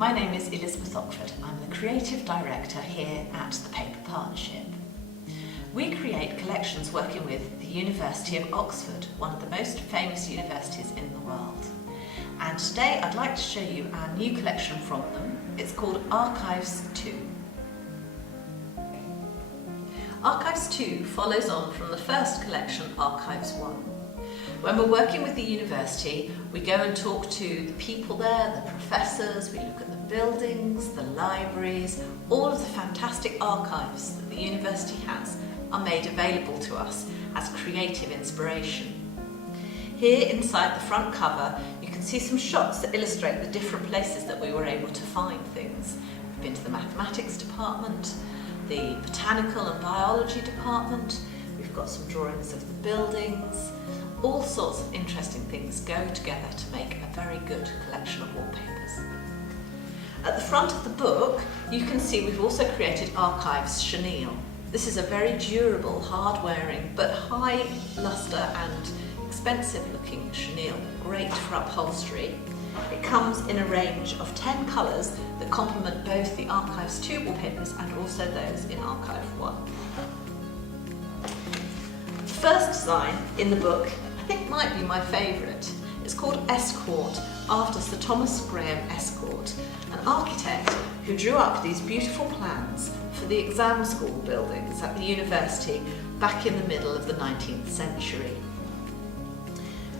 My name is Elizabeth Oxford. I'm the Creative Director here at the Paper Partnership. We create collections working with the University of Oxford, one of the most famous universities in the world. And today I'd like to show you our new collection from them. It's called Archives 2. Archives 2 follows on from the first collection, Archives 1. When we're working with the university, we go and talk to the people there, the professors, we look at the buildings, the libraries, all of the fantastic archives that the university has are made available to us as creative inspiration. Here inside the front cover, you can see some shots that illustrate the different places that we were able to find things. We've been to the mathematics department, the botanical and biology department, we've got some drawings of the buildings. All sorts of interesting things go together to make a very good collection of wallpapers. At the front of the book, you can see we've also created Archives Chenille. This is a very durable, hard-wearing, but high lustre and expensive looking chenille, great for upholstery. It comes in a range of 10 colours that complement both the Archives 2 wallpapers and also those in Archive 1. The first design in the book I think might be my favourite. It's called Escort, after Sir Thomas Graham Escort, an architect who drew up these beautiful plans for the exam school buildings at the university back in the middle of the 19th century.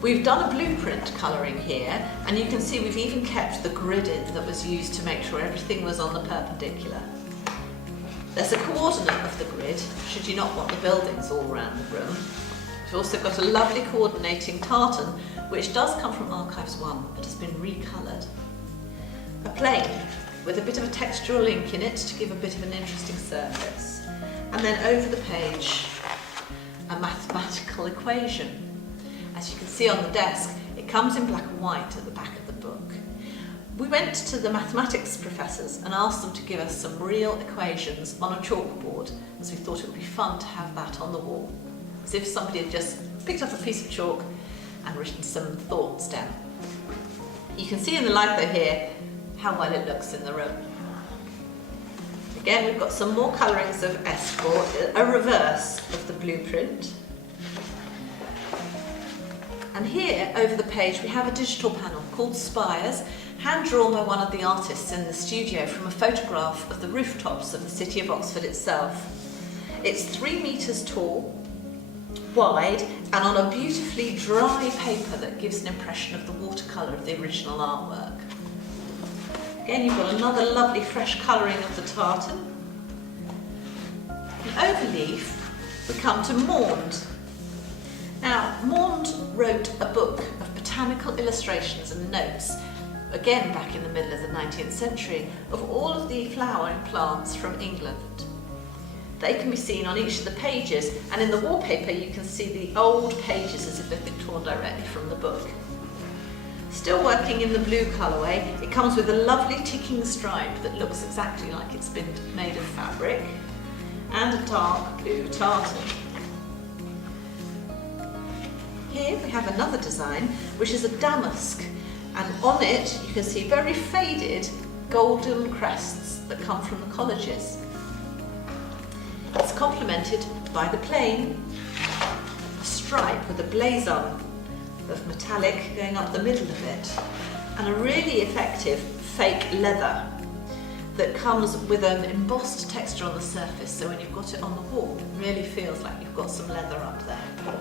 We've done a blueprint colouring here, and you can see we've even kept the grid in that was used to make sure everything was on the perpendicular. There's a coordinate of the grid, should you not want the buildings all around the room. We've also got a lovely coordinating tartan, which does come from Archives 1, but has been recoloured. A plane with a bit of a textural ink in it to give a bit of an interesting surface. And then over the page, a mathematical equation. As you can see on the desk, it comes in black and white at the back of the book. We went to the mathematics professors and asked them to give us some real equations on a chalkboard, as we thought it would be fun to have that on the wall, as if somebody had just picked up a piece of chalk and written some thoughts down. You can see in the light though here how well it looks in the room. Again, we've got some more colourings of Escort, a reverse of the blueprint. And here, over the page, we have a digital panel called Spires, hand-drawn by one of the artists in the studio from a photograph of the rooftops of the city of Oxford itself. It's 3 metres tall, wide, and on a beautifully dry paper that gives an impression of the watercolour of the original artwork. Again, you've got another lovely fresh colouring of the tartan. And overleaf, we come to Maund. Now, Maund wrote a book of botanical illustrations and notes, again back in the middle of the 19th century, of all of the flowering plants from England. They can be seen on each of the pages, and in the wallpaper you can see the old pages as if they've been torn directly from the book. Still working in the blue colourway, it comes with a lovely ticking stripe that looks exactly like it's been made of fabric, and a dark blue tartan. Here we have another design, which is a damask, and on it you can see very faded golden crests that come from the colleges. It's complemented by the plain, a stripe with a blazon of metallic going up the middle of it, and a really effective fake leather that comes with an embossed texture on the surface, so when you've got it on the wall, it really feels like you've got some leather up there.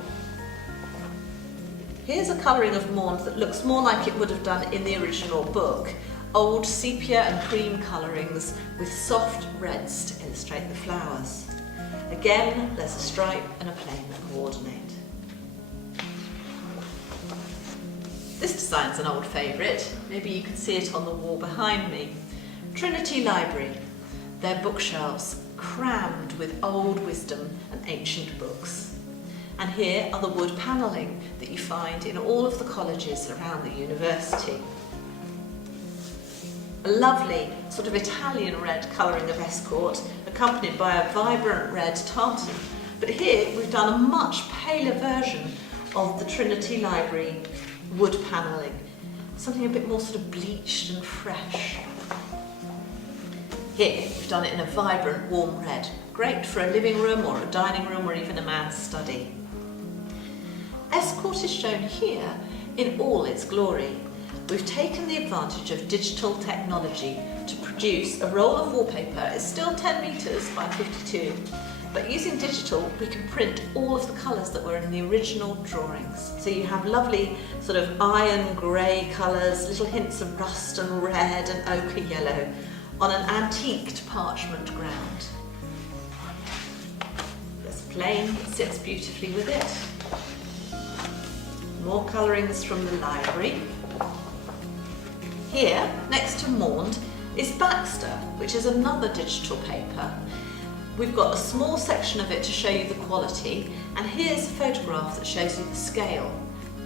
Here's a colouring of Maund that looks more like it would have done in the original book. Old sepia and cream colourings with soft reds to illustrate the flowers. Again, there's a stripe and a plane that coordinate. This design's an old favourite. Maybe you can see it on the wall behind me. Trinity Library. Their bookshelves crammed with old wisdom and ancient books. And here are the wood panelling that you find in all of the colleges around the university. A lovely sort of Italian red colouring of Escort, accompanied by a vibrant red tartan. But here we've done a much paler version of the Trinity Library wood panelling, something a bit more sort of bleached and fresh. Here we've done it in a vibrant warm red, great for a living room or a dining room or even a man's study. Escort is shown here in all its glory. We've taken the advantage of digital technology to produce a roll of wallpaper. It's still 10 metres by 52, but using digital we can print all of the colours that were in the original drawings. So you have lovely sort of iron grey colours, little hints of rust and red and ochre yellow on an antiqued parchment ground. There's plain, it sits beautifully with it. More colourings from the library. Here, next to Maund, is Baxter, which is another digital paper. We've got a small section of it to show you the quality, and here's a photograph that shows you the scale.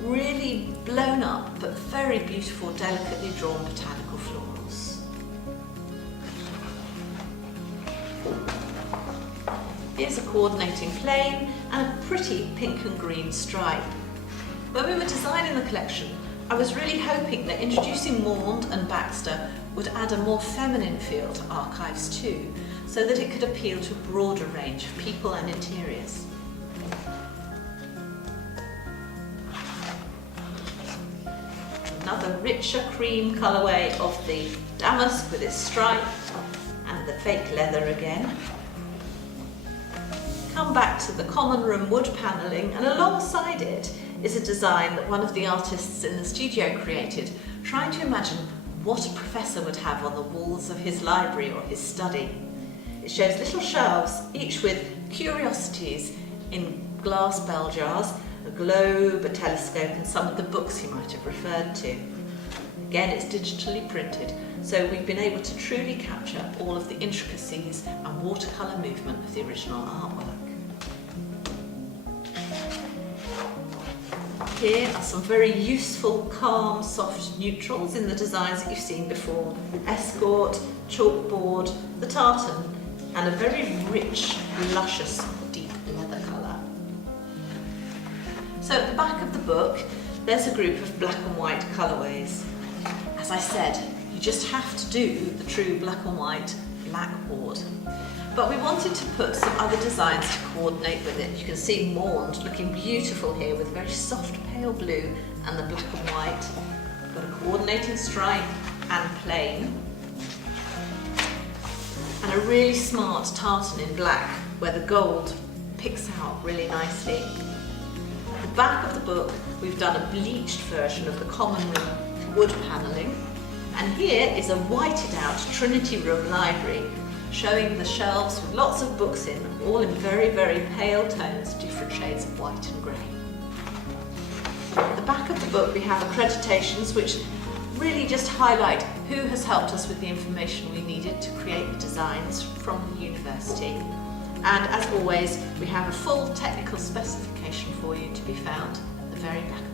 Really blown up, but very beautiful, delicately drawn botanical florals. Here's a coordinating plane and a pretty pink and green stripe. When we were designing the collection, I was really hoping that introducing Maund and Baxter would add a more feminine feel to archives too, so that it could appeal to a broader range of people and interiors. Another richer cream colourway of the damask with its stripe and the fake leather again. Come back to the common room wood panelling, and alongside it is a design that one of the artists in the studio created, trying to imagine what a professor would have on the walls of his library or his study. It shows little shelves, each with curiosities in glass bell jars, a globe, a telescope, and some of the books he might have referred to. Again, it's digitally printed, so we've been able to truly capture all of the intricacies and watercolour movement of the original artwork. Here are some very useful, calm, soft neutrals in the designs that you've seen before. Escort, chalkboard, the tartan, and a very rich, luscious, deep leather colour. So at the back of the book, there's a group of black and white colourways. As I said, you just have to do the true black and white blackboard. But we wanted to put some other designs to coordinate with it. You can see Maund looking beautiful here with very soft pale blue and the black and white. We've got a coordinating stripe and plain. And a really smart tartan in black where the gold picks out really nicely. At the back of the book we've done a bleached version of the common room wood panelling. And here is a whited out Trinity Room library, showing the shelves with lots of books in, all in very, very pale tones, different shades of white and grey. At the back of the book we have accreditations which really just highlight who has helped us with the information we needed to create the designs from the university. And as always, we have a full technical specification for you to be found at the very back of